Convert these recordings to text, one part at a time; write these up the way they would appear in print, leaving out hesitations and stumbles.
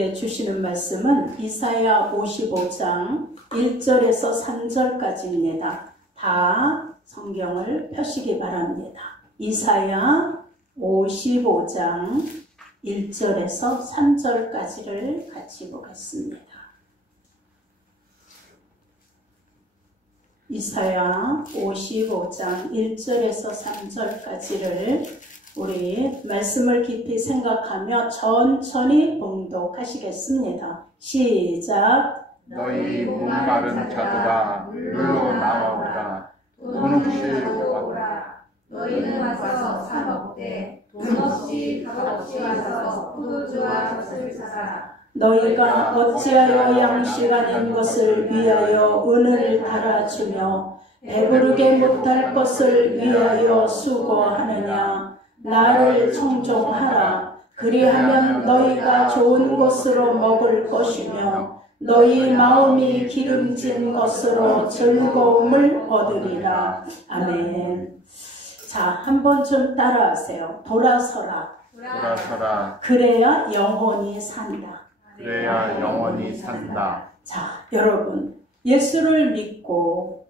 우리에게 주시는 말씀은 이사야 55장 1절에서 3절까지입니다. 다 성경을 펴시기 바랍니다. 이사야 55장 1절에서 3절까지를 같이 보겠습니다. 이사야 55장 1절에서 3절까지를 우리 말씀을 깊이 생각하며 천천히 봉독하시겠습니다. 시작. 너희 목마른 자들아 물로 나와오라. 돈 없이 오라. 너희는 와서 사 먹되 돈 없이 값 없이 와서 포도주와 젖을 사라. 너희가 어찌하여 양식 아닌 것을 위하여 은을 달아주며 배부르게 못할 것을 위하여 수고하느냐. 나를 청종하라. 그리하면 너희가 좋은 것으로 먹을 것이며 너희 마음이 기름진 것으로 즐거움을 얻으리라. 아멘. 자, 한번 좀 따라하세요. 돌아서라. 돌아서라. 그래야 영원히 산다. 그래야 영원히 산다. 자, 여러분, 예수를 믿고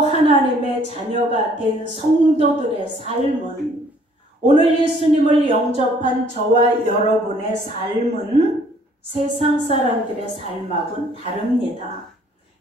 하나님의 자녀가 된 성도들의 삶은, 오늘 예수님을 영접한 저와 여러분의 삶은 세상 사람들의 삶하고는 다릅니다.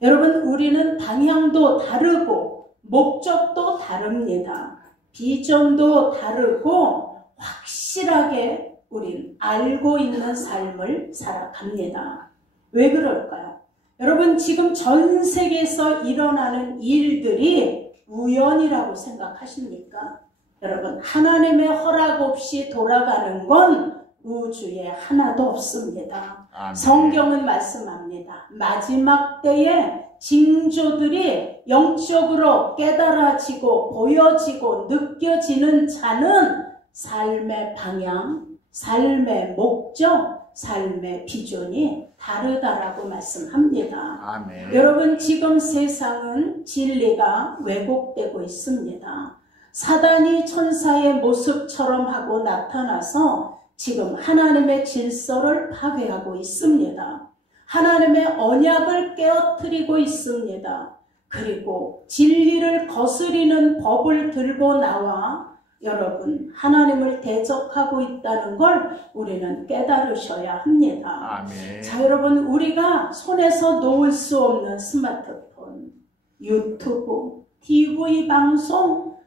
여러분, 우리는 방향도 다르고 목적도 다릅니다. 비전도 다르고 확실하게 우린 알고 있는 삶을 살아갑니다. 왜 그럴까요? 여러분, 지금 전 세계에서 일어나는 일들이 우연이라고 생각하십니까? 여러분, 하나님의 허락 없이 돌아가는 건 우주에 하나도 없습니다. 아멘. 성경은 말씀합니다. 마지막 때에 징조들이 영적으로 깨달아지고 보여지고 느껴지는 자는 삶의 방향, 삶의 목적, 삶의 비전이 다르다라고 말씀합니다. 아멘. 여러분, 지금 세상은 진리가 왜곡되고 있습니다. 사단이 천사의 모습처럼 하고 나타나서 지금 하나님의 질서를 파괴하고 있습니다. 하나님의 언약을 깨어뜨리고 있습니다. 그리고 진리를 거스리는 법을 들고 나와 여러분, 하나님을 대적하고 있다는 걸 우리는 깨달으셔야 합니다. 아멘. 자, 여러분, 우리가 손에서 놓을 수 없는 스마트폰, 유튜브, TV 방송,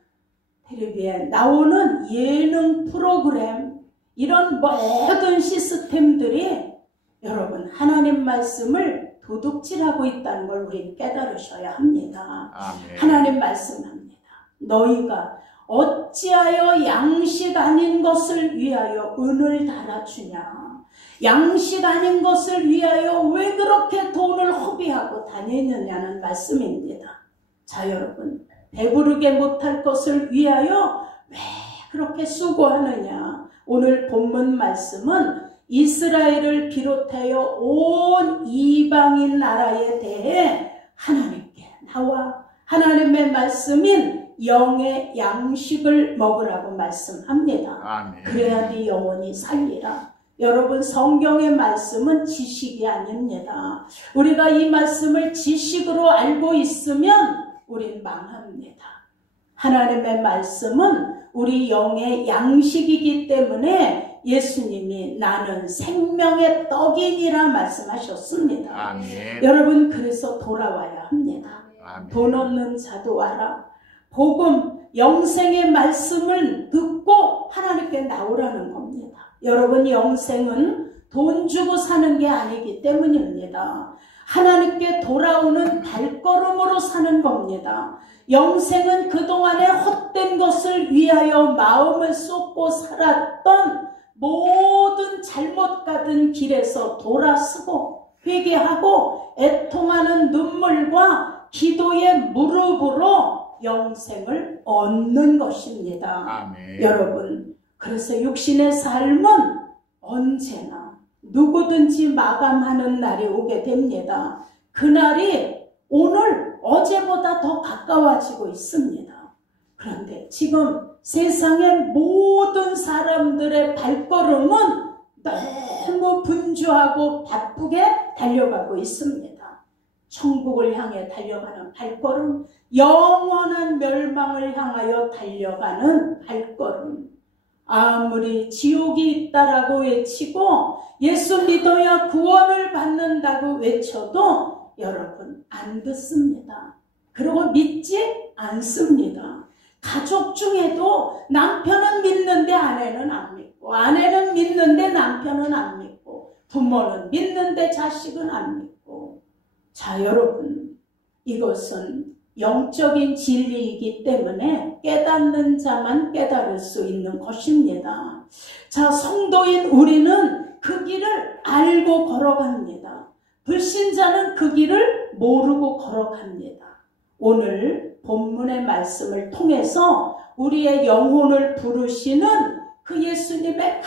텔레비에 나오는 예능 프로그램, 이런 모든 시스템들이 여러분, 하나님 말씀을 도둑질하고 있다는 걸 우리는 깨달으셔야 합니다. 아멘. 하나님 말씀합니다. 너희가 어찌하여 양식 아닌 것을 위하여 은을 달아주냐. 양식 아닌 것을 위하여 왜 그렇게 돈을 허비하고 다니느냐는 말씀입니다. 자, 여러분, 배부르게 못할 것을 위하여 왜 그렇게 수고하느냐. 오늘 본문 말씀은 이스라엘을 비롯하여 온 이방인 나라에 대해 하나님께 나와 하나님의 말씀인 영의 양식을 먹으라고 말씀합니다. 아멘. 그래야 네 영혼이 살리라. 여러분, 성경의 말씀은 지식이 아닙니다. 우리가 이 말씀을 지식으로 알고 있으면 우린 망합니다. 하나님의 말씀은 우리 영의 양식이기 때문에 예수님이 나는 생명의 떡이니라 말씀하셨습니다. 아멘. 여러분, 그래서 돌아와야 합니다. 아멘. 돈 없는 자도 와라. 복음, 영생의 말씀을 듣고 하나님께 나오라는 겁니다. 여러분, 영생은 돈 주고 사는 게 아니기 때문입니다. 하나님께 돌아오는 발걸음으로 사는 겁니다. 영생은 그동안에 헛된 것을 위하여 마음을 쏟고 살았던 모든 잘못 가던 길에서 돌아서고 회개하고 애통하는 눈물과 기도의 무릎으로 영생을 얻는 것입니다. 아멘. 여러분, 그래서 육신의 삶은 언제나 누구든지 마감하는 날이 오게 됩니다. 그날이 오늘 어제보다 더 가까워지고 있습니다. 그런데 지금 세상의 모든 사람들의 발걸음은 너무 분주하고 바쁘게 달려가고 있습니다. 천국을 향해 달려가는 발걸음, 영원한 멸망을 향하여 달려가는 발걸음. 아무리 지옥이 있다라고 외치고 예수 믿어야 구원을 받는다고 외쳐도 여러분 안 듣습니다. 그리고 믿지 않습니다. 가족 중에도 남편은 믿는데 아내는 안 믿고, 아내는 믿는데 남편은 안 믿고, 부모는 믿는데 자식은 안 믿고. 자, 여러분, 이것은 영적인 진리이기 때문에 깨닫는 자만 깨달을 수 있는 것입니다. 자, 성도인 우리는 그 길을 알고 걸어갑니다. 불신자는 그 길을 모르고 걸어갑니다. 오늘 본문의 말씀을 통해서 우리의 영혼을 부르시는 그 예수님의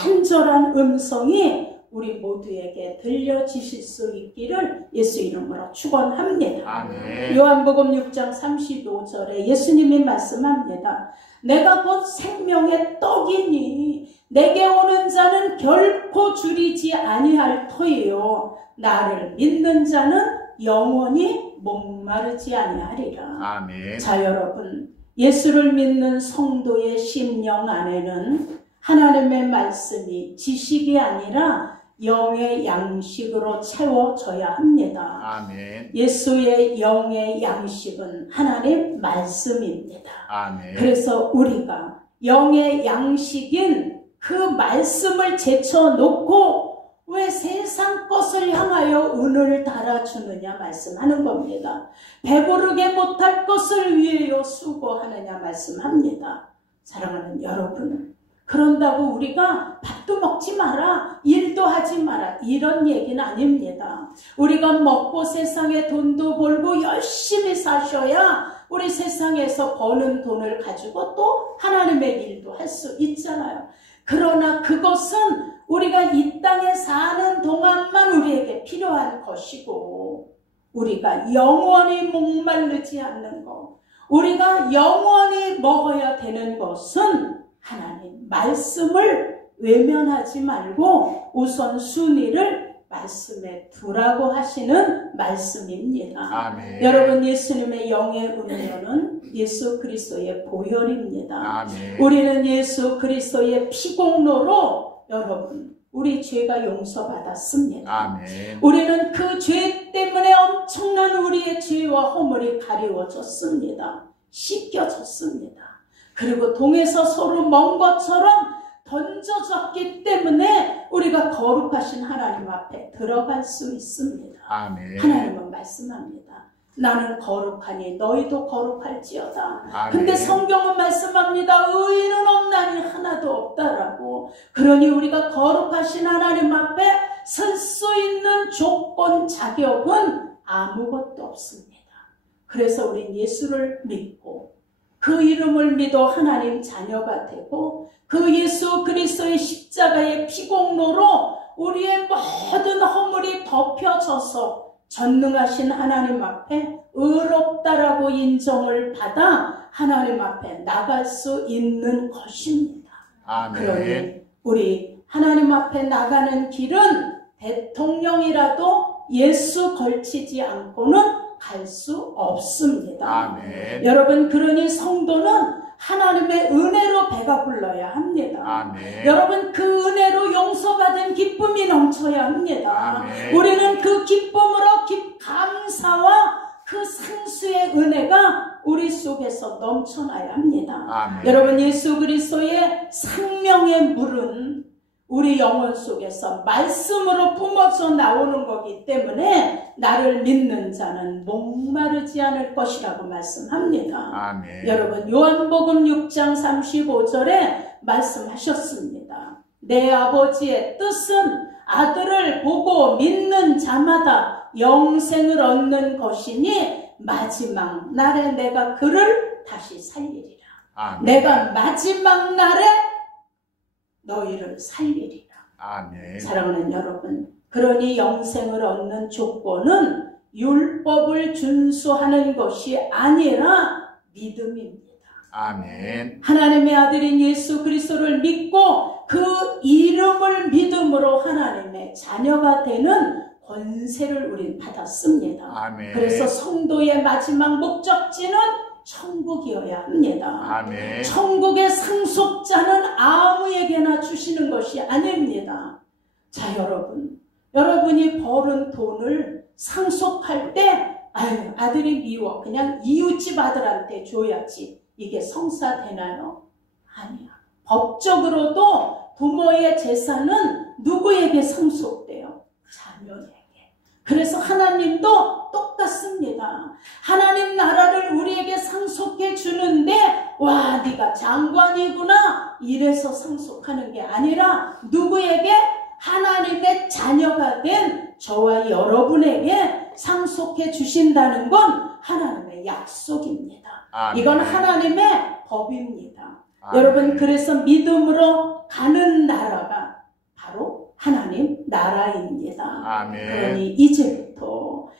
간절한 음성이 우리 모두에게 들려지실 수 있기를 예수 이름으로 축원합니다. 아멘. 요한복음 6장 35절에 예수님이 말씀합니다. 내가 곧 생명의 떡이니 내게 오는 자는 결코 줄이지 아니할 터이요 나를 믿는 자는 영원히 목마르지 아니하리라. 아멘. 자, 여러분, 예수를 믿는 성도의 심령 안에는 하나님의 말씀이 지식이 아니라 영의 양식으로 채워져야 합니다. 아멘. 예수의 영의 양식은 하나님 말씀입니다. 아멘. 그래서 우리가 영의 양식인 그 말씀을 제쳐놓고 왜 세상 것을 향하여 은을 달아주느냐 말씀하는 겁니다. 배부르게 못할 것을 위하여 수고하느냐 말씀합니다. 사랑하는 여러분, 그런다고 우리가 밥도 먹지 마라, 일도 하지 마라, 이런 얘기는 아닙니다. 우리가 먹고 세상에 돈도 벌고 열심히 사셔야 우리 세상에서 버는 돈을 가지고 또 하나님의 일도 할 수 있잖아요. 그러나 그것은 우리가 이 땅에 사는 동안만 우리에게 필요한 것이고, 우리가 영원히 목마르지 않는 것, 우리가 영원히 먹어야 되는 것은 하나님 말씀을 외면하지 말고 우선 순위를 말씀에 두라고 하시는 말씀입니다. 아멘. 여러분, 예수님의 영의 은혜는 예수 그리스도의 보혈입니다. 아멘. 우리는 예수 그리스도의 피공로로 여러분 우리 죄가 용서받았습니다. 아멘. 우리는 그 죄 때문에 엄청난 우리의 죄와 허물이 가리워졌습니다. 씻겨졌습니다. 그리고 동에서 서로 먼 것처럼 던져졌기 때문에 우리가 거룩하신 하나님 앞에 들어갈 수 있습니다. 아멘. 하나님은 말씀합니다. 나는 거룩하니 너희도 거룩할지어다. 아멘. 근데 성경은 말씀합니다. 의인은 없나니 하나도 없다라고. 그러니 우리가 거룩하신 하나님 앞에 설 수 있는 조건, 자격은 아무것도 없습니다. 그래서 우린 예수를 믿고 그 이름을 믿어 하나님 자녀가 되고 그 예수 그리스도의 십자가의 피공로로 우리의 모든 허물이 덮여져서 전능하신 하나님 앞에 의롭다라고 인정을 받아 하나님 앞에 나갈 수 있는 것입니다. 아멘. 그러니 우리 하나님 앞에 나가는 길은 대통령이라도 예수 걸치지 않고는 갈 수 없습니다. 아멘. 여러분, 그러니 성도는 하나님의 은혜로 배가 불러야 합니다. 아멘. 여러분, 그 은혜로 용서받은 기쁨이 넘쳐야 합니다. 아멘. 우리는 그 기쁨으로 감사와 그 상수의 은혜가 우리 속에서 넘쳐나야 합니다. 아멘. 여러분, 예수 그리스도의 생명의 물은 우리 영혼 속에서 말씀으로 뿜어져 나오는 거기 때문에 나를 믿는 자는 목마르지 않을 것이라고 말씀합니다. 아멘. 여러분, 요한복음 6장 35절에 말씀하셨습니다. 내 아버지의 뜻은 아들을 보고 믿는 자마다 영생을 얻는 것이니 마지막 날에 내가 그를 다시 살리리라. 아멘. 내가 마지막 날에 너희를 살리리라. 아멘. 사랑하는 여러분, 그러니 영생을 얻는 조건은 율법을 준수하는 것이 아니라 믿음입니다. 아멘. 하나님의 아들인 예수 그리스도를 믿고 그 이름을 믿음으로 하나님의 자녀가 되는 권세를 우린 받았습니다. 아멘. 그래서 성도의 마지막 목적지는 천국이어야 합니다. 아멘. 천국의 상속자는 아무에게나 주시는 것이 아닙니다. 자, 여러분이 벌은 돈을 상속할 때 아들이 미워, 그냥 이웃집 아들한테 줘야지, 이게 성사되나요? 아니야. 법적으로도 부모의 재산은 누구에게 상속돼요? 자녀에게. 그래서 하나님도 똑같습니다. 하나님 나라를 우리에게 상속해 주는데 와, 네가 장관이구나 이래서 상속하는 게 아니라 누구에게? 하나님의 자녀가 된 저와 여러분에게 상속해 주신다는 건 하나님의 약속입니다. 아멘. 이건 하나님의 법입니다. 아멘. 여러분, 그래서 믿음으로 가는 나라가 바로 하나님 나라입니다. 아멘. 그러니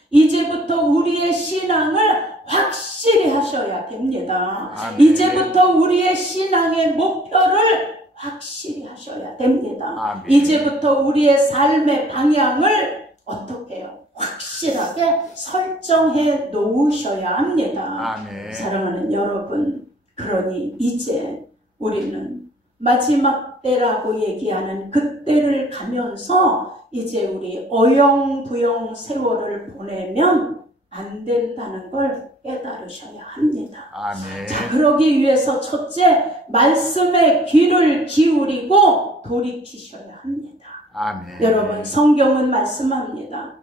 이제부터 우리의 신앙을 확실히 하셔야 됩니다. 아멘. 이제부터 우리의 신앙의 목표를 확실히 하셔야 됩니다. 아멘. 이제부터 우리의 삶의 방향을 어떻게 해요? 확실하게 설정해 놓으셔야 합니다. 아멘. 사랑하는 여러분, 그러니 이제 우리는 마지막 때라고 얘기하는 그때를 가면서 이제 우리 어영부영 세월을 보내면 안 된다는 걸 깨달으셔야 합니다. 아멘. 자, 그러기 위해서 첫째, 말씀에 귀를 기울이고 돌이키셔야 합니다. 아멘. 여러분, 성경은 말씀합니다.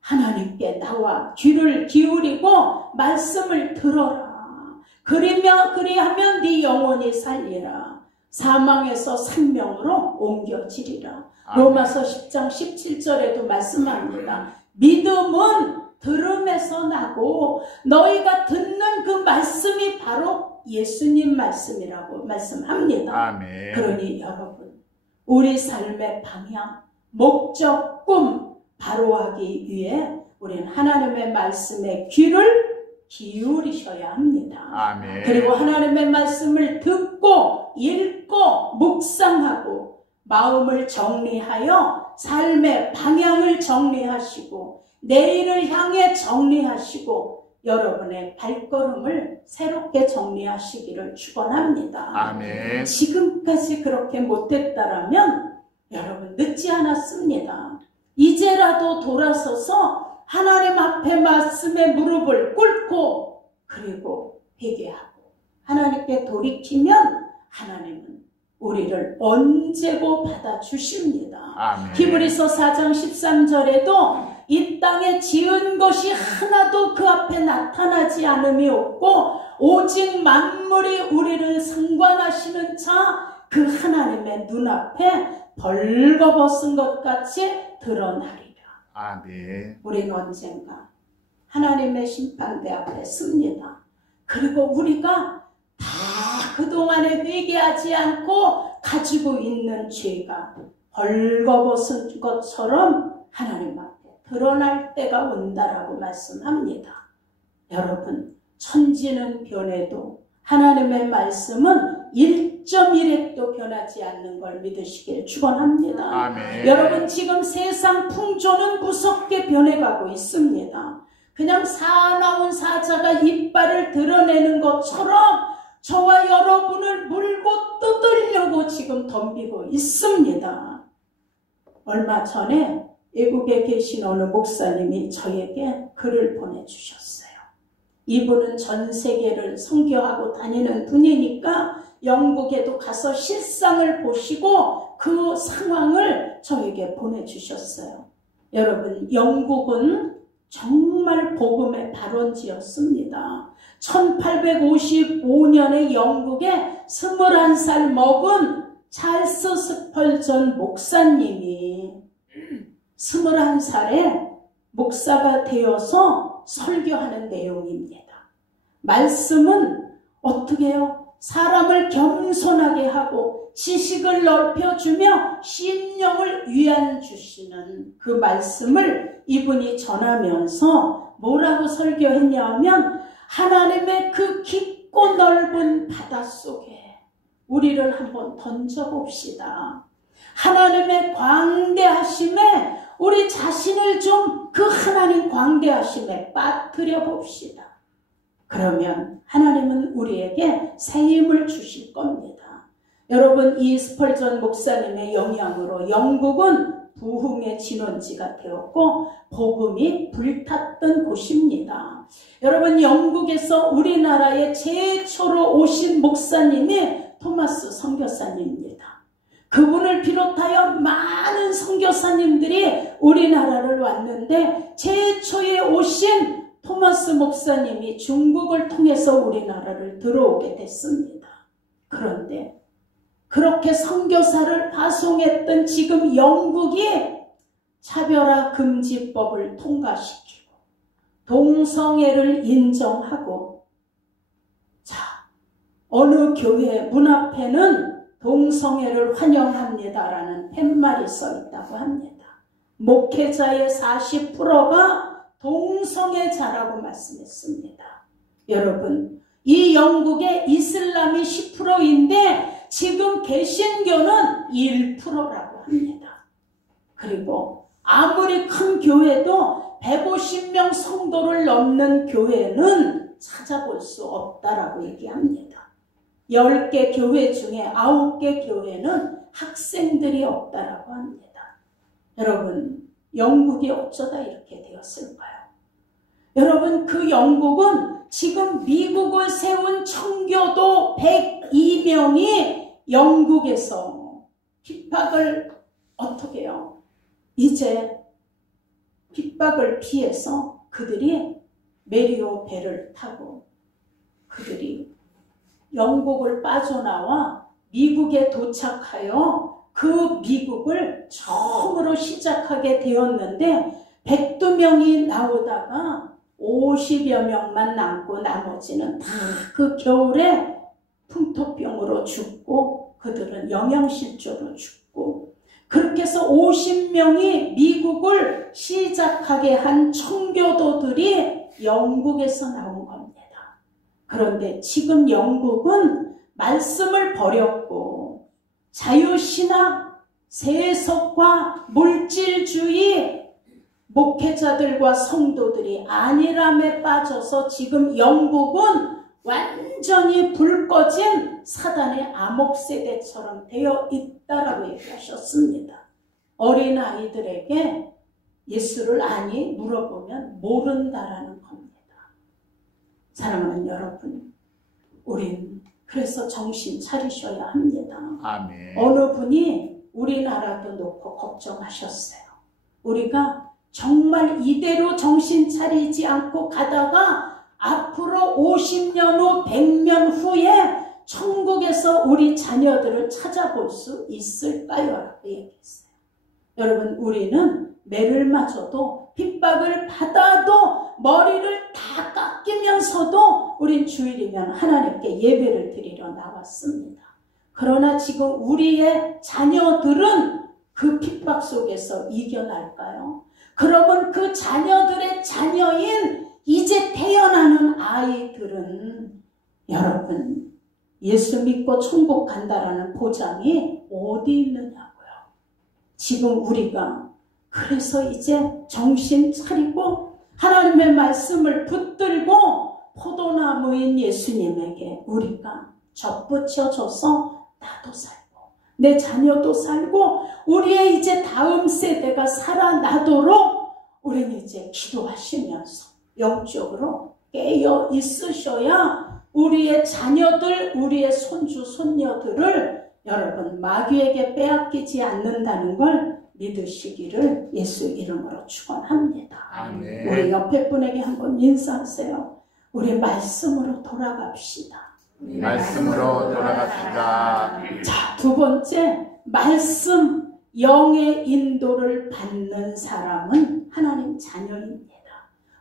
하나님께 나와 귀를 기울이고 말씀을 들어라. 그리하면 네 영혼이 살리라. 사망에서 생명으로 옮겨지리라. 아멘. 로마서 10장 17절에도 말씀합니다. 믿음은 들음에서 나고 너희가 듣는 그 말씀이 바로 예수님 말씀이라고 말씀합니다. 아멘. 그러니 여러분, 우리 삶의 방향, 목적, 꿈 바로하기 위해 우리는 하나님의 말씀에 귀를 기울이셔야 합니다. 아멘. 그리고 하나님의 말씀을 듣고 읽고 묵상하고 마음을 정리하여 삶의 방향을 정리하시고 내일을 향해 정리하시고 여러분의 발걸음을 새롭게 정리하시기를 축원합니다. 아멘. 지금까지 그렇게 못했다라면 여러분 늦지 않았습니다. 이제라도 돌아서서 하나님 앞에 말씀에 무릎을 꿇고 그리고 회개하고 하나님께 돌이키면 하나님은 우리를 언제고 받아주십니다. 아멘. 히브리서 4장 13절에도 이 땅에 지은 것이 하나도 그 앞에 나타나지 않음이 없고 오직 만물이 우리를 상관하시는 자 그 하나님의 눈앞에 벌거벗은 것 같이 드러나리라. 아멘. 우리는 언젠가 하나님의 심판대 앞에 섭니다. 그리고 우리가 다 그동안에 회개하지 않고 가지고 있는 죄가 벌거벗은 것처럼 하나님 앞에 드러날 때가 온다라고 말씀합니다. 여러분, 천지는 변해도 하나님의 말씀은 1.1핵도 변하지 않는 걸 믿으시길 축원합니다. 아멘. 여러분, 지금 세상 풍조는 무섭게 변해가고 있습니다. 그냥 사나운 사자가 이빨을 드러내는 것처럼 저와 여러분을 물고 뜯으려고 지금 덤비고 있습니다. 얼마 전에 외국에 계신 어느 목사님이 저에게 글을 보내주셨어요. 이분은 전 세계를 선교하고 다니는 분이니까 영국에도 가서 실상을 보시고 그 상황을 저에게 보내주셨어요. 여러분, 영국은 정말 복음의 발원지였습니다. 1855년에 영국에 21살 먹은 찰스 스펄전 목사님이 21살에 목사가 되어서 설교하는 내용입니다. 말씀은 어떻게 해요? 사람을 겸손하게 하고 지식을 넓혀주며 심령을 위안 주시는 그 말씀을 이분이 전하면서 뭐라고 설교했냐면 하나님의 그 깊고 깊고 넓은 바닷속에 우리를 한번 던져봅시다. 하나님의 광대하심에 우리 자신을 좀 그 하나님 광대하심에 빠뜨려 봅시다. 그러면 하나님은 우리에게 새 힘을 주실 겁니다. 여러분, 이 스펄전 목사님의 영향으로 영국은 부흥의 진원지가 되었고 복음이 불탔던 곳입니다. 여러분, 영국에서 우리나라에 최초로 오신 목사님이 토마스 선교사님입니다. 그분을 비롯하여 많은 선교사님들이 우리나라를 왔는데 최초에 오신 토마스 목사님이 중국을 통해서 우리나라를 들어오게 됐습니다. 그런데 그렇게 선교사를 파송했던 지금 영국이 차별화 금지법을 통과시키고 동성애를 인정하고, 자, 어느 교회 문 앞에는 동성애를 환영합니다라는 팻말이 써 있다고 합니다. 목회자의 40%가 동성애자라고 말씀했습니다. 여러분, 이 영국의 이슬람이 10%인데 지금 개신교는 1%라고 합니다. 그리고 아무리 큰 교회도 150명 성도를 넘는 교회는 찾아볼 수 없다라고 얘기합니다. 10개 교회 중에 9개 교회는 학생들이 없다라고 합니다. 여러분, 영국이 어쩌다 이렇게 되었을까요? 여러분, 그 영국은 지금 미국을 세운 청교도 102명이 영국에서 핍박을 어떻게 해요? 이제 핍박을 피해서 그들이 메리오 배를 타고 그들이 영국을 빠져나와 미국에 도착하여 그 미국을 처음으로 시작하게 되었는데 102명이 나오다가 50여 명만 남고 나머지는 다 그 겨울에 풍토병으로 죽고 그들은 영양실조로 죽고, 그렇게 해서 50명이 미국을 시작하게 한 청교도들이 영국에서 나온 겁니다. 그런데 지금 영국은 말씀을 버렸고 자유신학, 세속과 물질주의 목회자들과 성도들이 안일함에 빠져서 지금 영국은 완전히 불 꺼진 사단의 암흑세대처럼 되어 있다라고 얘기하셨습니다. 어린아이들에게 예수를 아니? 물어보면 모른다라는 겁니다. 사랑하는 여러분, 우린 그래서 정신 차리셔야 합니다. 아멘. 어느 분이 우리나라도 놓고 걱정하셨어요. 우리가 정말 이대로 정신 차리지 않고 가다가 앞으로 50년 후 100년 후에 천국에서 우리 자녀들을 찾아볼 수 있을까요? 라고 얘기했어요. 여러분, 우리는 매를 맞아도 핍박을 받아도 머리를 다 깎이면서도 우린 주일이면 하나님께 예배를 드리러 나왔습니다. 그러나 지금 우리의 자녀들은 그 핍박 속에서 이겨날까요? 그러면 그 자녀들의 자녀인 이제 태어나는 아이들은 여러분 예수 믿고 천국 간다라는 보장이 어디 있느냐고요. 지금 우리가 그래서 이제 정신 차리고 하나님의 말씀을 붙들고 포도나무인 예수님에게 우리가 접붙여줘서 나도 살고 내 자녀도 살고 우리의 이제 다음 세대가 살아나도록 우리는 이제 기도하시면서 영적으로 깨어 있으셔야 우리의 자녀들, 우리의 손주, 손녀들을 여러분 마귀에게 빼앗기지 않는다는 걸 믿으시기를 예수 이름으로 축원합니다. 아멘. 우리 옆에 분에게 한번 인사하세요. 우리 말씀으로 돌아갑시다. 말씀으로 돌아갑시다. 자, 두 번째, 말씀, 영의 인도를 받는 사람은 하나님 자녀입니다.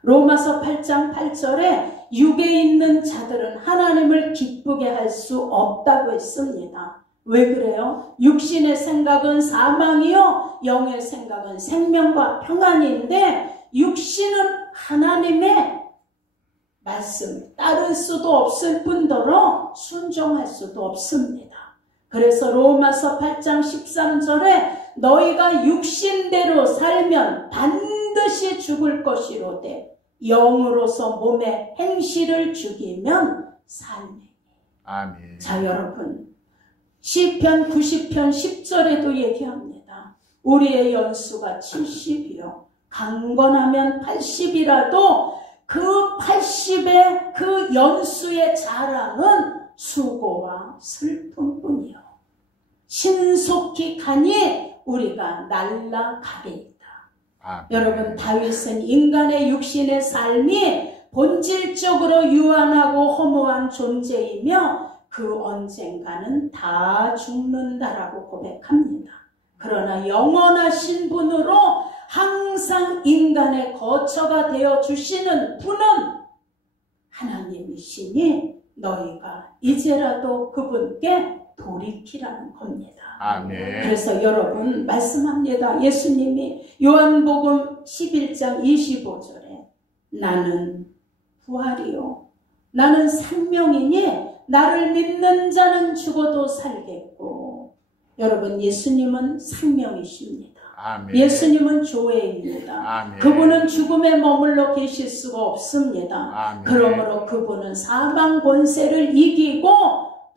로마서 8장 8절에 육에 있는 자들은 하나님을 기쁘게 할 수 없다고 했습니다. 왜 그래요? 육신의 생각은 사망이요 영의 생각은 생명과 평안인데 육신은 하나님의 말씀 따를 수도 없을 뿐더러 순종할 수도 없습니다. 그래서 로마서 8장 13절에 너희가 육신대로 살면 반드시 죽을 것이로되 영으로서 몸의 행실을 죽이면 살매. 아멘. 자, 여러분, 시편 90편 10절에도 얘기합니다. 우리의 연수가 70이요 강건하면 80이라도 그 80의 그 연수의 자랑은 수고와 슬픔뿐이요 신속히 가니 우리가 날아가리이다. 여러분, 다윗은 인간의 육신의 삶이 본질적으로 유한하고 허무한 존재이며 그 언젠가는 다 죽는다라고 고백합니다. 그러나 영원하신 분으로 항상 인간의 거처가 되어 주시는 분은 하나님이시니 너희가 이제라도 그분께 돌이키라는 겁니다. 아멘. 그래서 여러분 말씀합니다. 예수님이 요한복음 11장 25절에 나는 부활이요 나는 생명이니 나를 믿는 자는 죽어도 살겠고. 여러분, 예수님은 생명이십니다. 아멘. 예수님은 조회입니다. 아멘. 그분은 죽음에 머물러 계실 수가 없습니다. 아멘. 그러므로 그분은 사망 권세를 이기고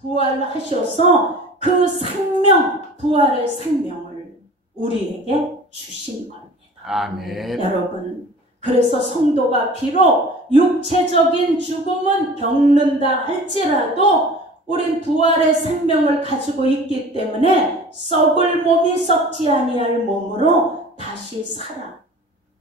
부활하셔서 그 생명, 부활의 생명을 우리에게 주신 겁니다. 아멘. 여러분, 그래서 성도가 비록 육체적인 죽음은 겪는다 할지라도 우린 부활의 생명을 가지고 있기 때문에 썩을 몸이 썩지 아니할 몸으로 다시 살아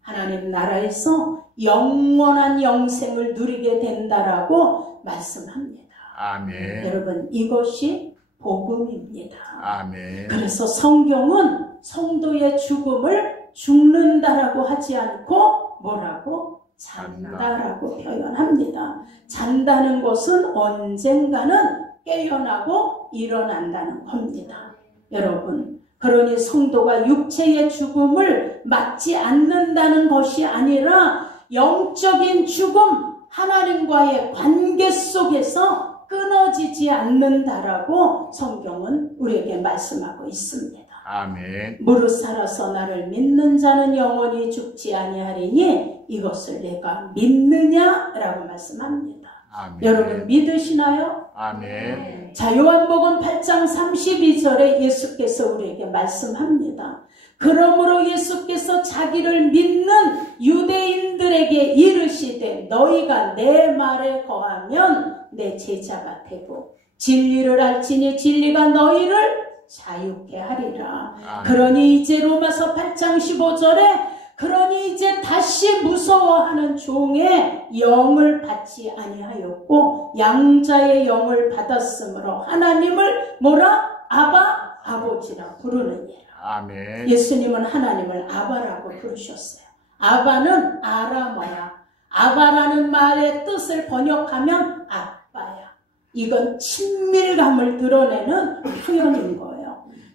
하나님 나라에서 영원한 영생을 누리게 된다라고 말씀합니다. 아멘. 여러분, 이것이 복음입니다. 아멘. 그래서 성경은 성도의 죽음을 죽는다라고 하지 않고 뭐라고? 잔다라고 표현합니다. 잔다는 것은 언젠가는 깨어나고 일어난다는 겁니다. 여러분, 그러니 성도가 육체의 죽음을 맞지 않는다는 것이 아니라 영적인 죽음, 하나님과의 관계 속에서 끊어지지 않는다라고 성경은 우리에게 말씀하고 있습니다. 아멘. 무릇 살아서 나를 믿는 자는 영원히 죽지 아니하리니 이것을 내가 믿느냐라고 말씀합니다. 아멘. 여러분 믿으시나요? 아멘. 자, 요한복음 8장 32절에 예수께서 우리에게 말씀합니다. 그러므로 예수께서 자기를 믿는 유대인들에게 이르시되 너희가 내 말에 거하면 내 제자가 되고 진리를 알지니 진리가 너희를 자유케 하리라. 그러니 이제 로마서 8장 15절에 그러니 이제 다시 무서워하는 종의 영을 받지 아니하였고 양자의 영을 받았으므로 하나님을 뭐라? 아바 아버지라 부르느니라. 아멘. 예수님은 하나님을 아바라고 부르셨어요. 아바는 아람어야. 아바라는 말의 뜻을 번역하면 아빠야. 이건 친밀감을 드러내는 표현인 거예요.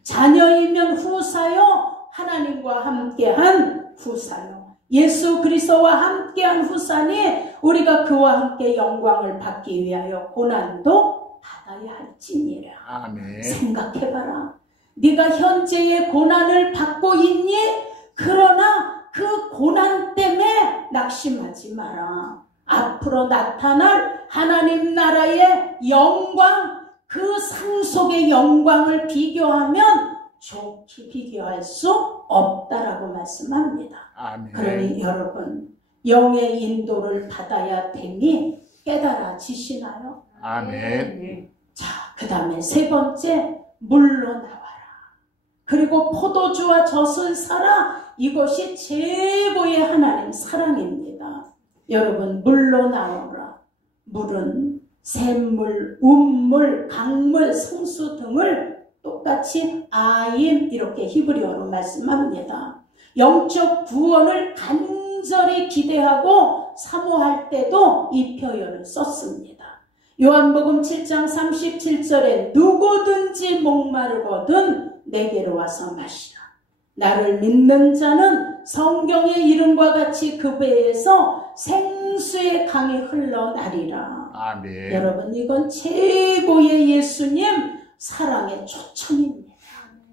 자녀이면 후사요, 하나님과 함께한 후사요. 예수 그리스도와 함께한 후사니 우리가 그와 함께 영광을 받기 위하여 고난도 받아야 할지니라. 아멘. 생각해봐라. 네가 현재의 고난을 받고 있니? 그러나 그 고난 때문에 낙심하지 마라. 앞으로 나타날 하나님 나라의 영광, 그 상속의 영광을 비교하면 좋게 비교할 수 없다라고 말씀합니다. 아멘. 그러니 여러분, 영의 인도를 받아야 되니 깨달아지시나요? 아멘. 자, 그 다음에 세 번째, 물로 나와라. 그리고 포도주와 젖을 사라. 이것이 최고의 하나님 사랑입니다. 여러분, 물로 나오라. 물은 샘물, 운물, 강물, 성수 등을 똑같이 아임 이렇게 히브리어로 말씀합니다. 영적 구원을 간절히 기대하고 사모할 때도 이 표현을 썼습니다. 요한복음 7장 37절에 누구든지 목마르거든 내게로 와서 마시라. 나를 믿는 자는 성경의 이름과 같이 그 배에서 생수가 생수의 강이 흘러나리라. 아멘. 여러분, 이건 최고의 예수님 사랑의 초청입니다.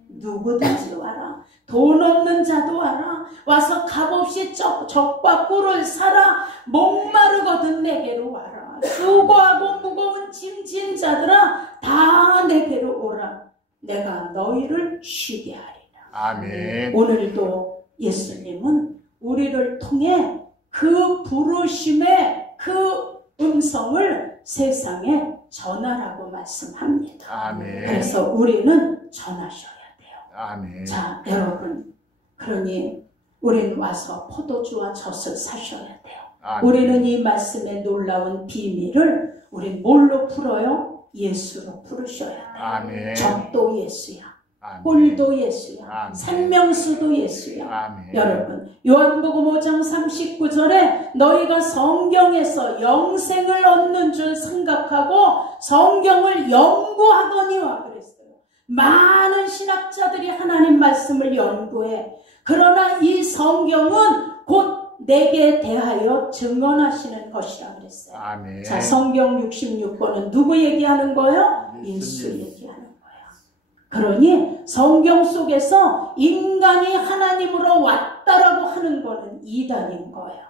누구든지 와라. 돈 없는 자도 와라. 와서 값없이 적과 꿀을 사라. 목마르거든 내게로 와라. 수고하고 무거운 짐진 자들아 다 내게로 오라. 내가 너희를 쉬게 하리라. 아멘. 오늘도 예수님은 우리를 통해 그 부르심의 그 음성을 세상에 전하라고 말씀합니다. 아멘. 그래서 우리는 전하셔야 돼요. 아멘. 자, 여러분, 그러니 우리는 와서 포도주와 젖을 사셔야 돼요. 아멘. 우리는 이 말씀의 놀라운 비밀을 우린 뭘로 풀어요? 예수로 풀으셔야 돼요. 아멘. 젖도 예수야. 아멘. 꿀도 예수야. 아멘. 생명수도 예수야. 아멘. 여러분, 요한복음 5장 39절에 너희가 성경에서 영생을 얻는 줄 생각하고 성경을 연구하거니와 그랬어요. 많은 신학자들이 하나님 말씀을 연구해. 그러나 이 성경은 곧 내게 대하여 증언하시는 것이라 그랬어요. 아멘. 자, 성경 66권은 누구 얘기하는 거예요? 인수 얘기하는 거예요. 그러니 성경 속에서 인간이 하나님으로 왔다라고 하는 거는 이단인 거예요.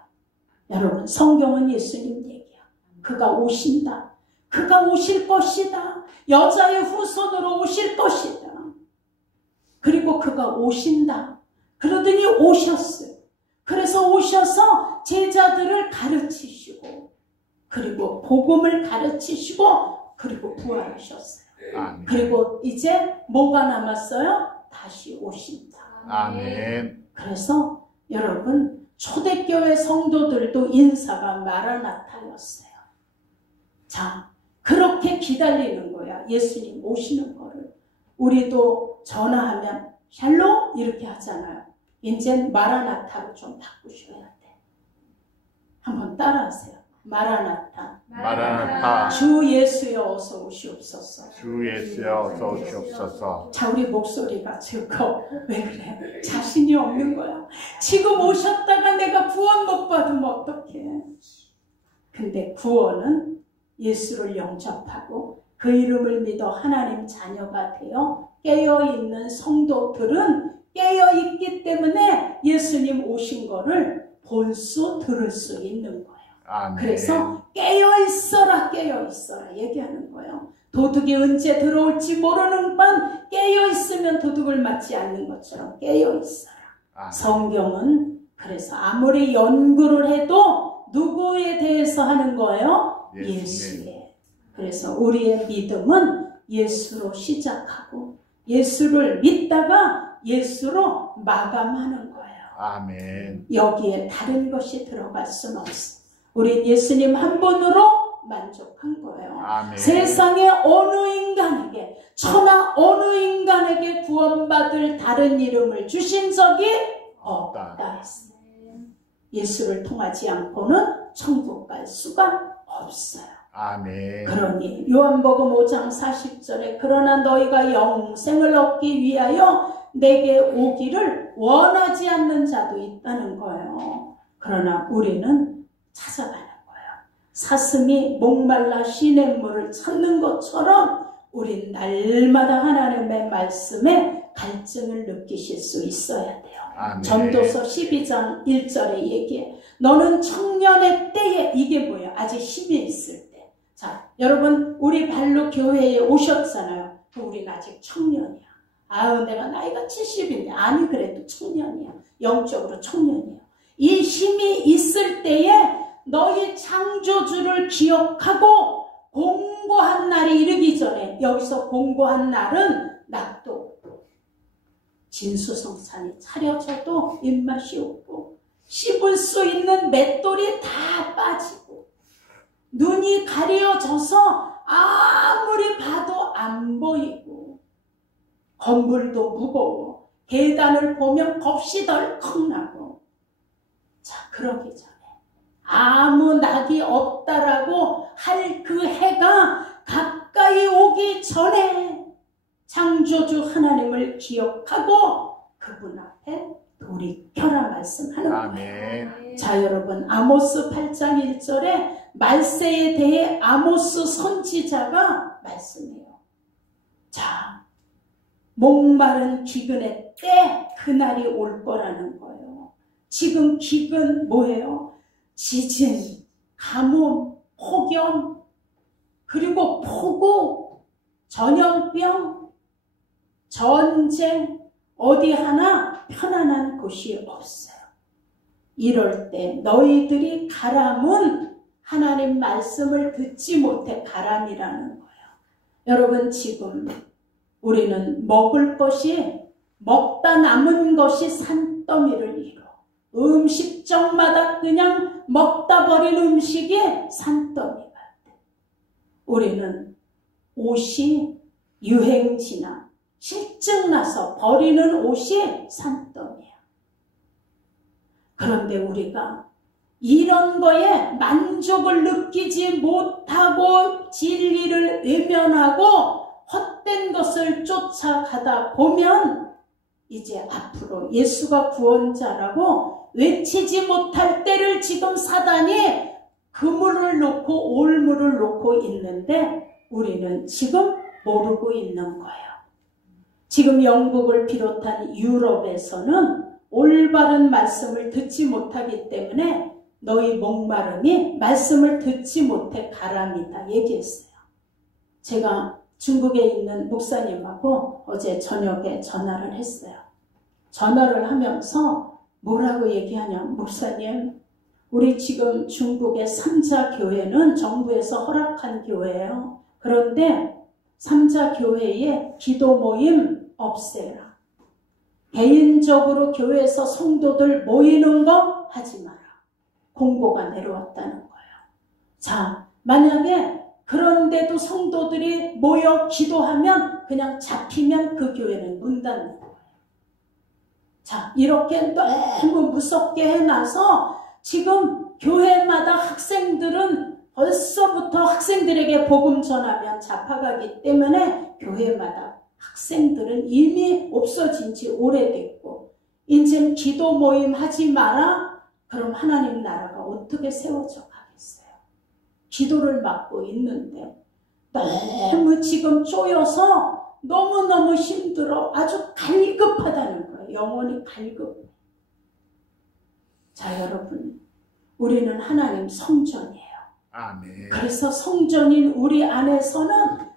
여러분, 성경은 예수님 얘기야. 그가 오신다. 그가 오실 것이다. 여자의 후손으로 오실 것이다. 그리고 그가 오신다. 그러더니 오셨어요. 그래서 오셔서 제자들을 가르치시고 그리고 복음을 가르치시고 그리고 부활하셨어요. 아멘. 그리고 이제 뭐가 남았어요? 다시 오신다. 아멘. 그래서 여러분, 초대교회 성도들도 인사가 마라나타였어요. 자, 그렇게 기다리는 거야. 예수님 오시는 거를. 우리도 전화하면 샬롬 이렇게 하잖아요. 이제 마라나타로 좀 바꾸셔야 돼. 한번 따라하세요. 마라나타. 마라나타. 주 예수여 어서 오시옵소서. 주 예수여 어서 오시옵소서. 자, 우리 목소리가 즐거워. 왜 그래? 자신이 없는 거야. 지금 오셨다가 내가 구원 못 받으면 어떡해? 근데 구원은 예수를 영접하고 그 이름을 믿어 하나님 자녀가 되어 깨어있는 성도들은 깨어있기 때문에 예수님 오신 거를 볼 수 들을 수 있는 거예요. 아멘. 그래서 깨어있어라 깨어있어라 얘기하는 거예요. 도둑이 언제 들어올지 모르는 반 깨어있으면 도둑을 맞지 않는 것처럼 깨어있어라. 아멘. 성경은 그래서 아무리 연구를 해도 누구에 대해서 하는 거예요? 예수님. 예수에. 그래서 우리의 믿음은 예수로 시작하고 예수를 믿다가 예수로 마감하는 거예요. 아멘. 여기에 다른 것이 들어갈 수는 없어. 우리 예수님 한 분으로 만족한 거예요. 아멘. 세상의 어느 인간에게, 천하 어느 인간에게 구원받을 다른 이름을 주신 적이 없다 했어요. 예수를 통하지 않고는 천국 갈 수가 없어요. 아멘. 그러니 요한복음 5장 40절에 그러나 너희가 영생을 얻기 위하여 내게 오기를 원하지 않는 자도 있다는 거예요. 그러나 우리는 찾아가는 거예요. 사슴이 목말라 시냇물을 찾는 것처럼 우린 날마다 하나님의 말씀에 갈증을 느끼실 수 있어야 돼요. 아멘. 전도서 12장 1절에 얘기해. 너는 청년의 때에, 이게 뭐예요? 아직 힘이 있을 때. 자, 여러분 우리 발로 교회에 오셨잖아요. 우린 아직 청년이야. 아유, 내가 나이가 70인데. 아니, 그래도 청년이야. 영적으로 청년이야. 이 힘이 있을 때에 너희 창조주를 기억하고 공고한 날이 이르기 전에, 여기서 공고한 날은 낙도, 진수성찬이 차려져도 입맛이 없고 씹을 수 있는 맷돌이 다 빠지고 눈이 가려져서 아무리 봐도 안 보이고 건물도 무거워 계단을 보면 겁이 덜컥 나고, 자, 그러기 전에 아무 낙이 없다라고 할 그 해가 가까이 오기 전에 창조주 하나님을 기억하고 그분 앞에 돌이켜라 말씀하는 거예요. 아멘. 자, 여러분, 아모스 8장 1절에 말세에 대해 아모스 선지자가 말씀해요. 자, 목마른 기근의 때 그날이 올 거라는 거예요. 지금 기근 뭐예요? 지진, 가뭄, 폭염, 그리고 폭우, 전염병, 전쟁, 어디 하나 편안한 곳이 없어요. 이럴 때 너희들이 가람은 하나님 말씀을 듣지 못해 가람이라는 거예요. 여러분, 지금 우리는 먹을 것이, 먹다 남은 것이 산더미를 이뤄. 음식점마다 그냥 먹다 버린 음식이 산더미 같아. 우리는 옷이 유행지나 실증나서 버리는 옷이 산더미야. 그런데 우리가 이런 거에 만족을 느끼지 못하고 진리를 외면하고 헛된 것을 쫓아가다 보면 이제 앞으로 예수가 구원자라고 외치지 못할 때를 지금 사단이 그물을 놓고 올무를 놓고 있는데 우리는 지금 모르고 있는 거예요. 지금 영국을 비롯한 유럽에서는 올바른 말씀을 듣지 못하기 때문에 너희 목마름이 말씀을 듣지 못해 가람이다 얘기했어요. 제가 중국에 있는 목사님하고 어제 저녁에 전화를 했어요. 전화를 하면서 뭐라고 얘기하냐, 목사님, 우리 지금 중국의 삼자 교회는 정부에서 허락한 교회예요. 그런데 삼자 교회에 기도 모임 없애라. 개인적으로 교회에서 성도들 모이는 거 하지 마라. 공고가 내려왔다는 거예요. 자, 만약에 그런데도 성도들이 모여 기도하면 그냥 잡히면 그 교회는 문 닫는 거예요. 자, 이렇게 너무 무섭게 해놔서 지금 교회마다 학생들은 벌써부터 학생들에게 복음 전하면 잡아가기 때문에 교회마다 학생들은 이미 없어진 지 오래됐고 이제 기도 모임 하지 마라. 그럼 하나님 나라가 어떻게 세워져 가겠어요? 기도를 막고 있는데 너무 지금 쪼여서 너무너무 힘들어. 아주 갈급하다는 거예요. 영혼이 갈급해. 자, 여러분, 우리는 하나님 성전이에요. 아멘. 그래서 성전인 우리 안에서는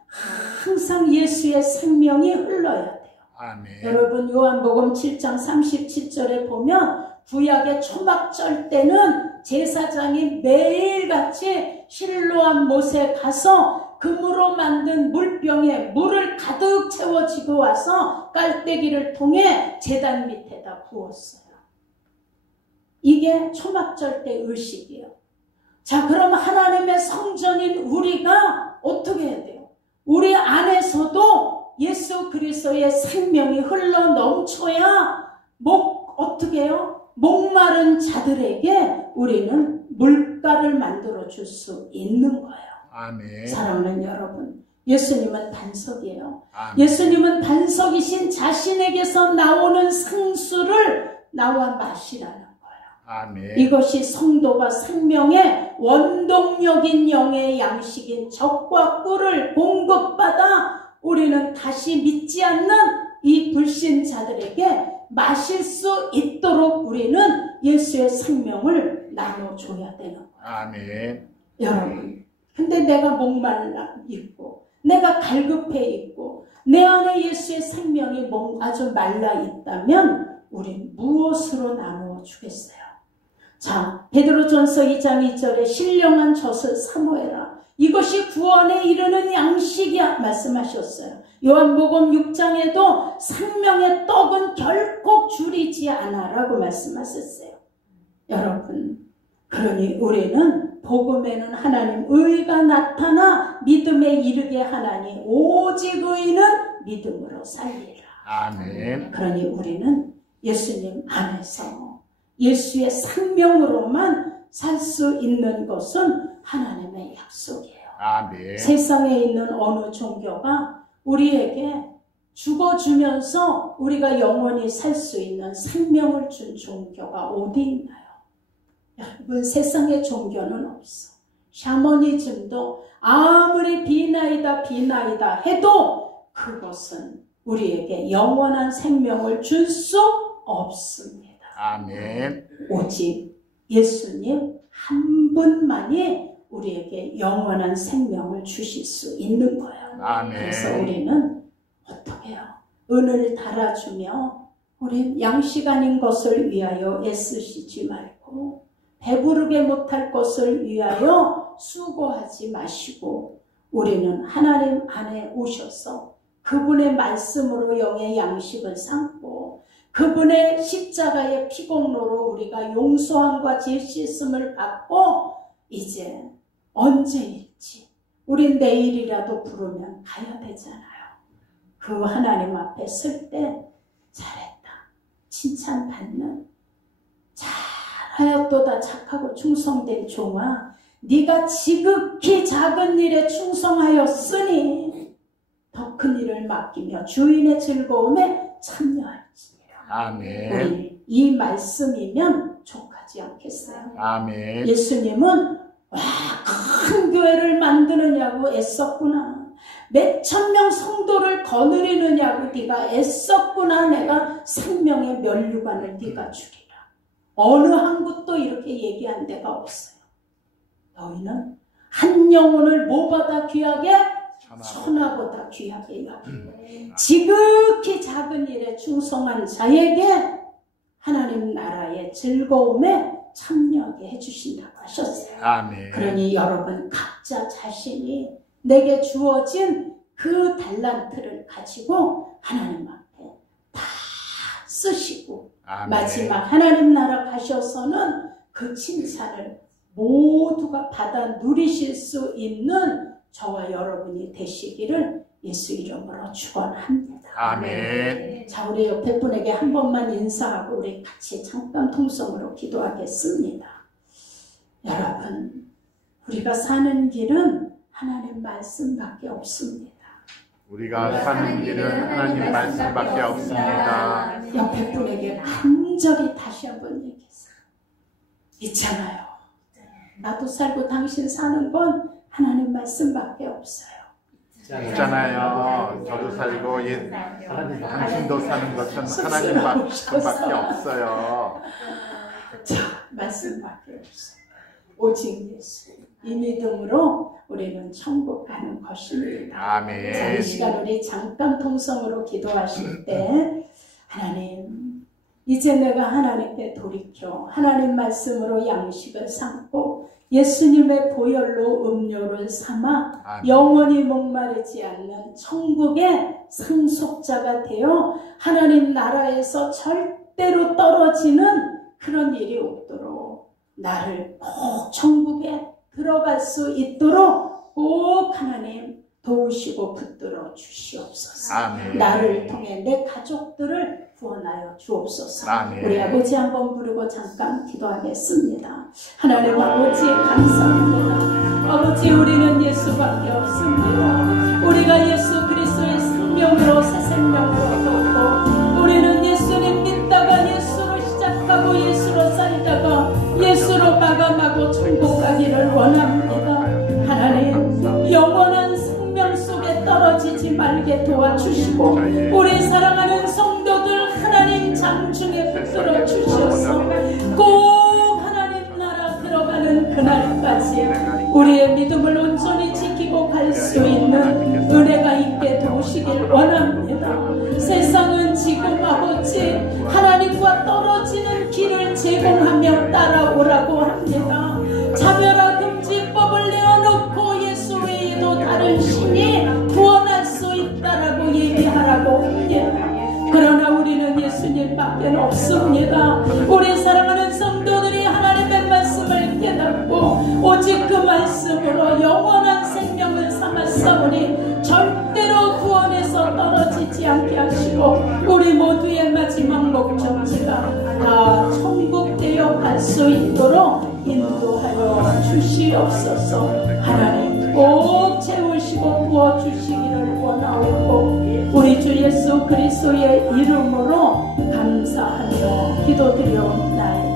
항상 예수의 생명이 흘러야 돼요. 아멘. 여러분, 요한복음 7장 37절에 보면 구약의 초막절 때는 제사장이 매일같이 실로암 못에 가서 금으로 만든 물병에 물을 가득 채워지고 와서 깔때기를 통해 제단 밑에다 부었어요. 이게 초막절 때 의식이에요. 자, 그럼 하나님의 성전인 우리가 어떻게 해야 돼요? 우리 안에서도 예수 그리스도의 생명이 흘러 넘쳐야 어떻게 해요? 목마른 자들에게 우리는 물가를 만들어 줄 수 있는 거예요. 아멘. 사랑하는 여러분, 예수님은 반석이에요. 아멘. 예수님은 반석이신 자신에게서 나오는 상수를 나와 마시라는 거예요. 아멘. 이것이 성도가 생명의 원동력인 영의 양식인 젖과 꿀을 공급받아 우리는 다시 믿지 않는 이 불신자들에게 마실 수 있도록 우리는 예수의 생명을 나눠줘야 되는 거예요. 아멘. 여러분, 근데 내가 목말라 있고 내가 갈급해 있고 내 안에 예수의 생명이 아주 말라 있다면 우린 무엇으로 나누어 주겠어요? 자, 베드로전서 2장 2절에 신령한 젖을 사모해라. 이것이 구원에 이르는 양식이야 말씀하셨어요. 요한복음 6장에도 생명의 떡은 결코 줄이지 않아 라고 말씀하셨어요. 여러분, 그러니 우리는 복음에는 하나님 의가 나타나 믿음에 이르게 하나니 오직 의는 믿음으로 살리라. 아멘. 그러니 우리는 예수님 안에서 예수의 생명으로만 살 수 있는 것은 하나님의 약속이에요. 아멘. 세상에 있는 어느 종교가 우리에게 죽어주면서 우리가 영원히 살 수 있는 생명을 준 종교가 어디 있나요? 여러분, 세상에 종교는 없어. 샤머니즘도 아무리 비나이다 해도 그것은 우리에게 영원한 생명을 줄 수 없습니다. 아멘. 오직 예수님 한 분만이 우리에게 영원한 생명을 주실 수 있는 거예요. 아멘. 그래서 우리는 어떻게 해요? 은을 달아주며 우리 양식 아닌 것을 위하여 애쓰시지 말고 배부르게 못할 것을 위하여 수고하지 마시고 우리는 하나님 안에 오셔서 그분의 말씀으로 영의 양식을 삼고 그분의 십자가의 피공로로 우리가 용서함과 죄 씻음을 받고 이제 언제일지 우린 내일이라도 부르면 가야 되잖아요. 그 하나님 앞에 설 때 잘했다 칭찬받는 잘하였도다 착하고 충성된 종아 네가 지극히 작은 일에 충성하였으니 더 큰 일을 맡기며 주인의 즐거움에 참여할지니라. 아멘. 우리 이 말씀이면 족하지 않겠어요? 아멘. 예수님은 큰 교회를 만드느냐고 애썼구나. 몇천 명 성도를 거느리느냐고 네가 애썼구나. 내가 생명의 면류관을 네가 주리라. 어느 한 곳도 이렇게 얘기한 데가 없어요. 너희는 한 영혼을 뭐보다 귀하게? 천하보다 귀하게 여기고 지극히 작은 일에 충성한 자에게 하나님 나라의 즐거움에 참여하게 해주신다고 하셨어요. 아멘. 그러니 여러분 각자 자신이 내게 주어진 그 달란트를 가지고 하나님 앞에 다 쓰시고 아멘. 마지막 하나님 나라 가셔서는 그 칭찬을 모두가 받아 누리실 수 있는 저와 여러분이 되시기를 예수 이름으로 축원합니다. 아멘. 자, 우리 옆에 분에게 한 번만 인사하고 우리 같이 잠깐 통성으로 기도하겠습니다. 여러분, 우리가 사는 길은 하나님 말씀밖에 없습니다. 우리가 사는 길은 하나님 말씀밖에 없습니다. 옆에 분에게 간절히 다시 한번 얘기했어요. 있잖아요. 나도 살고 당신 사는 건 하나님 말씀밖에 없어요. 있잖아요. 저도 살고 당신도 사는 것은 하나님 말씀밖에 없어요. 자, 말씀밖에 없어요. 오직 예수. 이 믿음으로 우리는 천국 가는 것입니다. 아멘. 자, 이 시간 우리 잠깐 통성으로 기도하실 때 하나님, 이제 내가 하나님께 돌이켜 하나님 말씀으로 양식을 삼고 예수님의 보혈로 음료를 삼아 아멘. 영원히 목마르지 않는 천국의 상속자가 되어 하나님 나라에서 절대로 떨어지는 그런 일이 없도록 나를 꼭 천국에 들어갈 수 있도록 꼭 하나님 도우시고 붙들어 주시옵소서. 아멘. 나를 통해 내 가족들을 구원하여 주옵소서. 아멘. 우리 아버지 한번 부르고 잠깐 기도하겠습니다. 하나님 아버지 감사합니다. 아버지 우리는 예수밖에 없습니다. 우리가 예수 그리스도의 생명으로 새 생명으로 얻었고 우리는 예수님 믿다가 예수로 시작하고 예수로 살다가 예수로 마감하고 천국 가기를 원합니다. 하나님 영원한 생명 속에 떨어지지 말게 도와주시고 우리 사랑하는 성도들 하나님 장중에 붙들어 주셔서 꼭 하나님 나라 들어가는 그날까지 우리의 믿음을 온전히 지키고 갈 수 있는 은혜가 있게 도우시길 원합니다. 세상은 지금 아버지 하나님과 떨어지는 길을 제공하며 따라오라고 합니다. 차별화 금지법을 내어놓고 예수 외에도 다른 신이 구원할 수 있다라고 얘기하라고 합니다. 그러나 우리는 예수님밖에 없습니다. 우리 사랑하는 성도들이 하나님의 말씀을 깨닫고 오직 그 말씀으로 영원한 생명을 삼았사오니 절대로 구원에서 떨어지지 않게 하시고 우리 모두의 마지막 목적지가 다 천국 되어 갈 수 있도록 인도하여 주시옵소서. 하나님 꼭 채우시고 부어주시기를 원하옵고 우리 주 예수 예수 그리스도의 이름으로 감사하며 기도드려옵나이다.